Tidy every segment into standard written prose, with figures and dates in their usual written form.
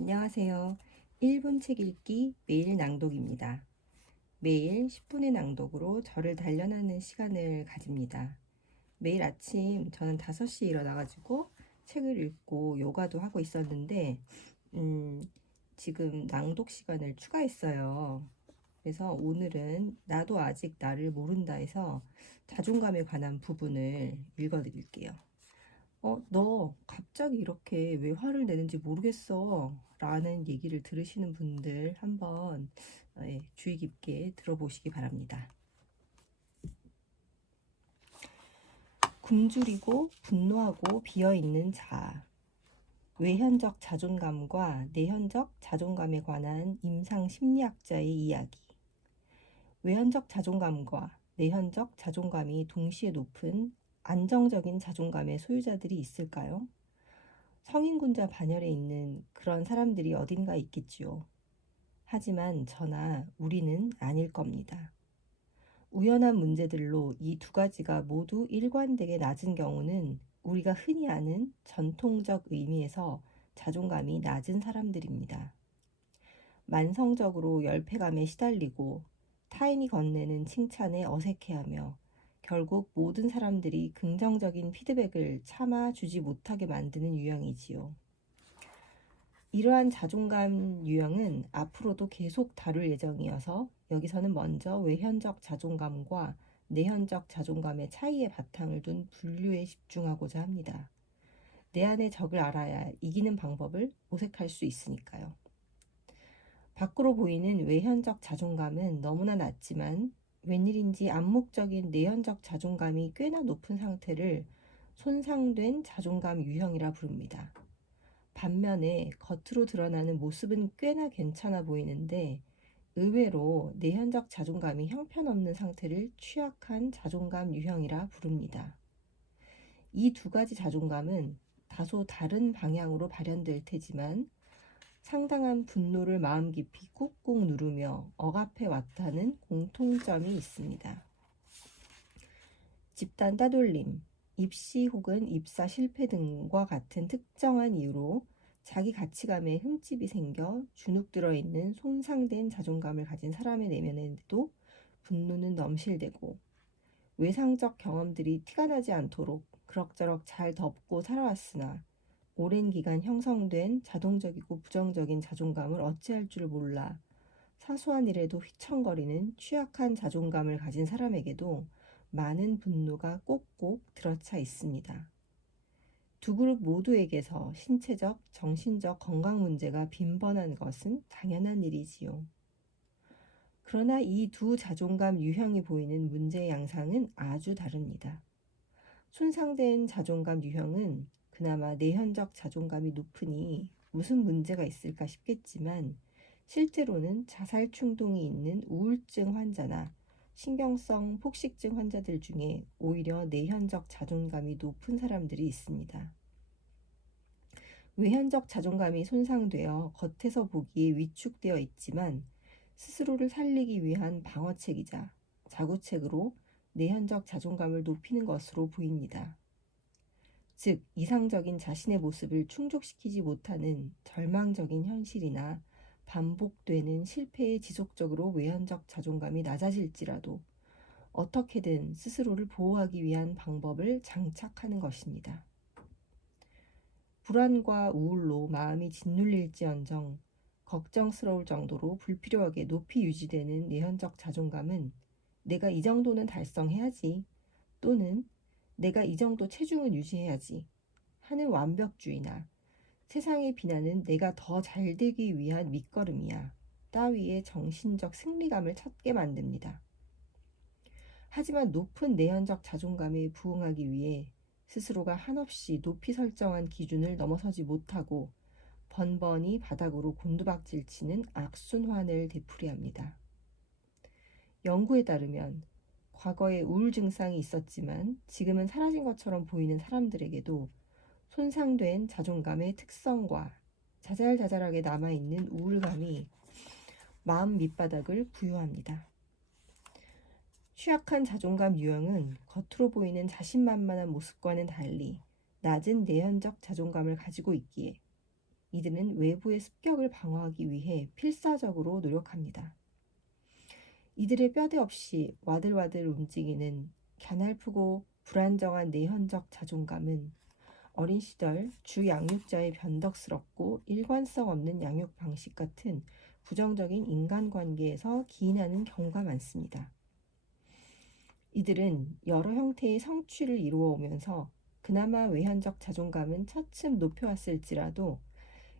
안녕하세요. 1분 책 읽기 매일 낭독입니다. 매일 10분의 낭독으로 저를 단련하는 시간을 가집니다. 매일 아침 저는 5시에 일어나가지고 책을 읽고 요가도 하고 있었는데 지금 낭독 시간을 추가했어요. 그래서 오늘은 나도 아직 나를 모른다 해서 자존감에 관한 부분을 읽어드릴게요. 너 갑자기 이렇게 왜 화를 내는지 모르겠어. 라는 얘기를 들으시는 분들 한번 주의 깊게 들어보시기 바랍니다. 굶주리고 분노하고 비어있는 자아. 외현적 자존감과 내현적 자존감에 관한 임상 심리학자의 이야기. 외현적 자존감과 내현적 자존감이 동시에 높은 안정적인 자존감의 소유자들이 있을까요? 성인군자 반열에 있는 그런 사람들이 어딘가 있겠지요. 하지만 저나 우리는 아닐 겁니다. 우연한 문제들로 이 두 가지가 모두 일관되게 낮은 경우는 우리가 흔히 아는 전통적 의미에서 자존감이 낮은 사람들입니다. 만성적으로 열패감에 시달리고 타인이 건네는 칭찬에 어색해하며 결국 모든 사람들이 긍정적인 피드백을 참아주지 못하게 만드는 유형이지요. 이러한 자존감 유형은 앞으로도 계속 다룰 예정이어서 여기서는 먼저 외현적 자존감과 내현적 자존감의 차이의 바탕을 둔 분류에 집중하고자 합니다. 내 안의 적을 알아야 이기는 방법을 모색할 수 있으니까요. 밖으로 보이는 외현적 자존감은 너무나 낮지만 웬일인지 암묵적인 내현적 자존감이 꽤나 높은 상태를 손상된 자존감 유형이라 부릅니다. 반면에 겉으로 드러나는 모습은 꽤나 괜찮아 보이는데 의외로 내현적 자존감이 형편없는 상태를 취약한 자존감 유형이라 부릅니다. 이 두 가지 자존감은 다소 다른 방향으로 발현될 테지만 상당한 분노를 마음 깊이 꾹꾹 누르며 억압해 왔다는 공통점이 있습니다. 집단 따돌림, 입시 혹은 입사 실패 등과 같은 특정한 이유로 자기 가치감에 흠집이 생겨 주눅 들어있는 손상된 자존감을 가진 사람의 내면에도 분노는 넘실대고 외상적 경험들이 티가 나지 않도록 그럭저럭 잘 덮고 살아왔으나 오랜 기간 형성된 자동적이고 부정적인 자존감을 어찌할 줄 몰라 사소한 일에도 휘청거리는 취약한 자존감을 가진 사람에게도 많은 분노가 꼭꼭 들어차 있습니다. 두 그룹 모두에게서 신체적, 정신적 건강 문제가 빈번한 것은 당연한 일이지요. 그러나 이 두 자존감 유형이 보이는 문제의 양상은 아주 다릅니다. 손상된 자존감 유형은 그나마 내현적 자존감이 높으니 무슨 문제가 있을까 싶겠지만 실제로는 자살 충동이 있는 우울증 환자나 신경성 폭식증 환자들 중에 오히려 내현적 자존감이 높은 사람들이 있습니다. 외현적 자존감이 손상되어 겉에서 보기에 위축되어 있지만 스스로를 살리기 위한 방어책이자 자구책으로 내현적 자존감을 높이는 것으로 보입니다. 즉, 이상적인 자신의 모습을 충족시키지 못하는 절망적인 현실이나 반복되는 실패에 지속적으로 외현적 자존감이 낮아질지라도 어떻게든 스스로를 보호하기 위한 방법을 장착하는 것입니다. 불안과 우울로 마음이 짓눌릴지언정 걱정스러울 정도로 불필요하게 높이 유지되는 내현적 자존감은 내가 이 정도는 달성해야지 또는 내가 이 정도 체중은 유지해야지 하는 완벽주의나 세상의 비난은 내가 더 잘되기 위한 밑거름이야 따위의 정신적 승리감을 찾게 만듭니다. 하지만 높은 내현적 자존감에 부응하기 위해 스스로가 한없이 높이 설정한 기준을 넘어서지 못하고 번번이 바닥으로 곤두박질 치는 악순환을 되풀이합니다. 연구에 따르면 과거에 우울 증상이 있었지만 지금은 사라진 것처럼 보이는 사람들에게도 손상된 자존감의 특성과 자잘자잘하게 남아있는 우울감이 마음 밑바닥을 부여합니다. 취약한 자존감 유형은 겉으로 보이는 자신만만한 모습과는 달리 낮은 내현적 자존감을 가지고 있기에 이들은 외부의 습격을 방어하기 위해 필사적으로 노력합니다. 이들의 뼈대 없이 와들와들 움직이는 갸냘프고 불안정한 내현적 자존감은 어린 시절 주 양육자의 변덕스럽고 일관성 없는 양육 방식 같은 부정적인 인간관계에서 기인하는 경우가 많습니다. 이들은 여러 형태의 성취를 이루어 오면서 그나마 외현적 자존감은 차츰 높여왔을지라도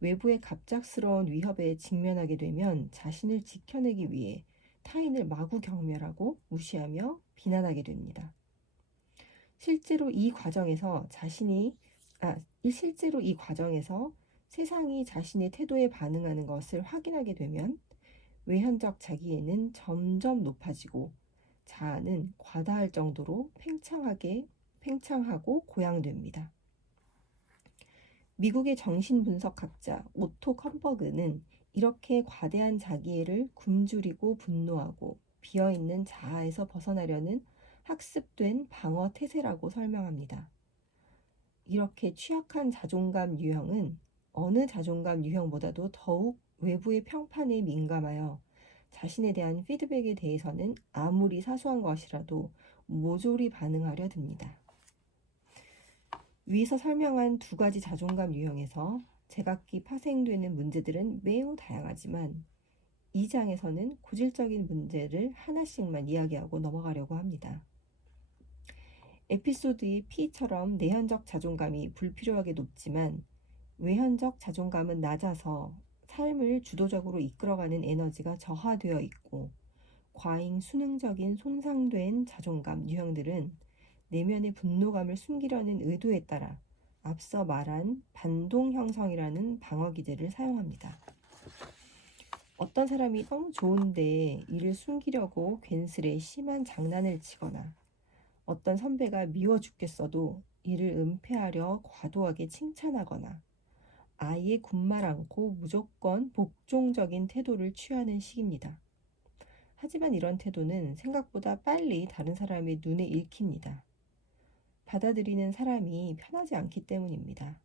외부의 갑작스러운 위협에 직면하게 되면 자신을 지켜내기 위해 타인을 마구 경멸하고 무시하며 비난하게 됩니다. 실제로 이 과정에서 세상이 자신의 태도에 반응하는 것을 확인하게 되면 외현적 자기애는 점점 높아지고 자아는 과다할 정도로 팽창하고 고양됩니다. 미국의 정신분석학자 오토 컴버그는 이렇게 과대한 자기애를 굶주리고 분노하고 비어있는 자아에서 벗어나려는 학습된 방어 태세라고 설명합니다. 이렇게 취약한 자존감 유형은 어느 자존감 유형보다도 더욱 외부의 평판에 민감하여 자신에 대한 피드백에 대해서는 아무리 사소한 것이라도 모조리 반응하려 듭니다. 위에서 설명한 두 가지 자존감 유형에서 제각기 파생되는 문제들은 매우 다양하지만 이 장에서는 고질적인 문제를 하나씩만 이야기하고 넘어가려고 합니다. 에피소드의 P처럼 내현적 자존감이 불필요하게 높지만 외현적 자존감은 낮아서 삶을 주도적으로 이끌어가는 에너지가 저하되어 있고 과잉 수능적인 손상된 자존감 유형들은 내면의 분노감을 숨기려는 의도에 따라 앞서 말한 반동 형성이라는 방어 기제를 사용합니다. 어떤 사람이 너무 좋은데 이를 숨기려고 괜스레 심한 장난을 치거나 어떤 선배가 미워 죽겠어도 이를 은폐하려 과도하게 칭찬하거나 아예 군말 않고 무조건 복종적인 태도를 취하는 식입니다. 하지만 이런 태도는 생각보다 빨리 다른 사람의 눈에 읽힙니다. 받아들이는 사람이 편하지 않기 때문입니다.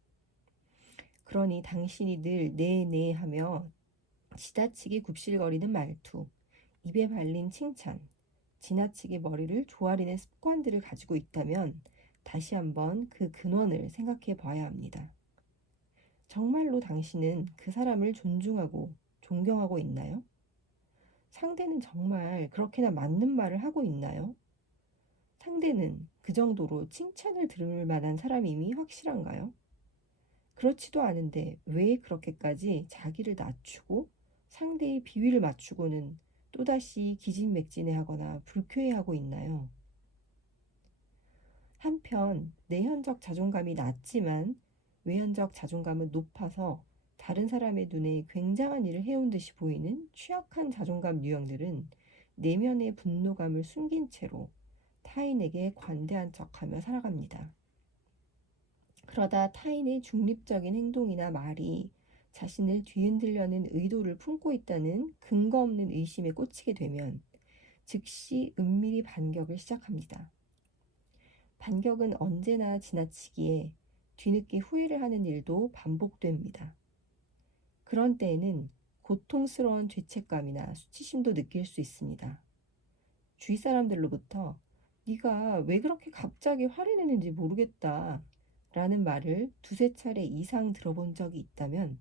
그러니 당신이 늘 네네 하며 지나치게 굽실거리는 말투, 입에 발린 칭찬, 지나치게 머리를 조아리는 습관들을 가지고 있다면 다시 한번 그 근원을 생각해 봐야 합니다. 정말로 당신은 그 사람을 존중하고 존경하고 있나요? 상대는 정말 그렇게나 맞는 말을 하고 있나요? 상대는 그 정도로 칭찬을 들을 만한 사람임이 확실한가요? 그렇지도 않은데 왜 그렇게까지 자기를 낮추고 상대의 비위를 맞추고는 또다시 기진맥진해하거나 불쾌해하고 있나요? 한편 내현적 자존감이 낮지만 외현적 자존감은 높아서 다른 사람의 눈에 굉장한 일을 해온 듯이 보이는 취약한 자존감 유형들은 내면의 분노감을 숨긴 채로 타인에게 관대한 척하며 살아갑니다. 그러다 타인의 중립적인 행동이나 말이 자신을 뒤흔들려는 의도를 품고 있다는 근거 없는 의심에 꽂히게 되면 즉시 은밀히 반격을 시작합니다. 반격은 언제나 지나치기에 뒤늦게 후회를 하는 일도 반복됩니다. 그런 때에는 고통스러운 죄책감이나 수치심도 느낄 수 있습니다. 주위 사람들로부터 네가 왜 그렇게 갑자기 화를 내는지 모르겠다 라는 말을 두세 차례 이상 들어본 적이 있다면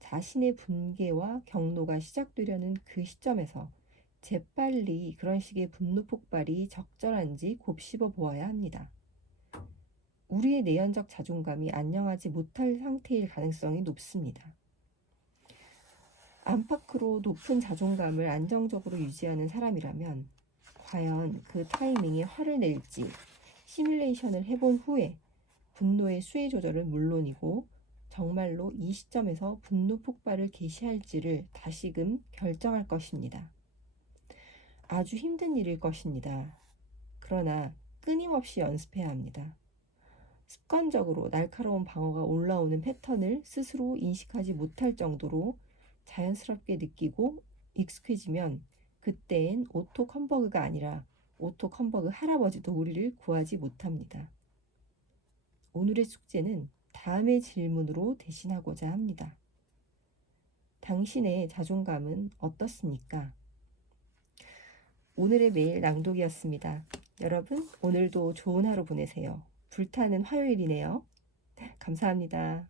자신의 분개와 경로가 시작되려는 그 시점에서 재빨리 그런 식의 분노 폭발이 적절한지 곱씹어 보아야 합니다. 우리의 내연적 자존감이 안녕하지 못할 상태일 가능성이 높습니다. 안팎으로 높은 자존감을 안정적으로 유지하는 사람이라면 과연 그 타이밍에 화를 낼지 시뮬레이션을 해본 후에 분노의 수위 조절은 물론이고 정말로 이 시점에서 분노 폭발을 개시할지를 다시금 결정할 것입니다. 아주 힘든 일일 것입니다. 그러나 끊임없이 연습해야 합니다. 습관적으로 날카로운 방어가 올라오는 패턴을 스스로 인식하지 못할 정도로 자연스럽게 느끼고 익숙해지면 그때엔 오토 컴버그가 아니라 오토 컴버그 할아버지도 우리를 구하지 못합니다. 오늘의 숙제는 다음의 질문으로 대신하고자 합니다. 당신의 자존감은 어떻습니까? 오늘의 메일 낭독이었습니다. 여러분, 오늘도 좋은 하루 보내세요. 불타는 화요일이네요. 감사합니다.